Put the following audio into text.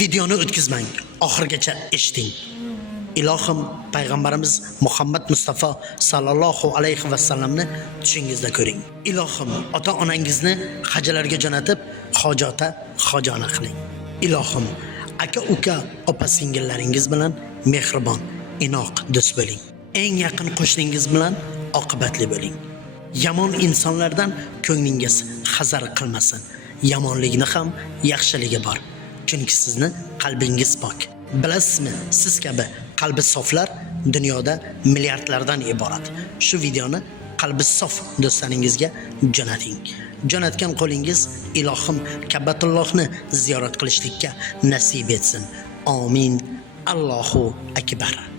Videoni o'tkazmang, oxirigacha eshiting. Ilohim payg'ambarimiz Muhammad Mustafa sallallohu alayhi va sallamni tushingizda ko'ring. Ilohim ota-onangizni hajlarga jo'natib, hojona qiling. Ilohim aka-uka, opa-singillaringiz bilan mehribon, inoq do'st bo'ling. Eng yaqin qo'shningiz bilan oqibatli bo'ling. Yomon insonlardan ko'nglingiz hazar qilmasin. Yomonlikni ham yaxshiligi bor. Chunki sizni qalbingiz pok. Bilasizmi, siz kabi qalbi soflar dunyoda milliardlardan iborat. Shu videoni qalbi sof do'stlaringizga jo'nating. Jo'natgan qo'lingiz ilohim Ka'batullohni ziyorat qilishlikka nasib etsin. Amin. Allohu akbar.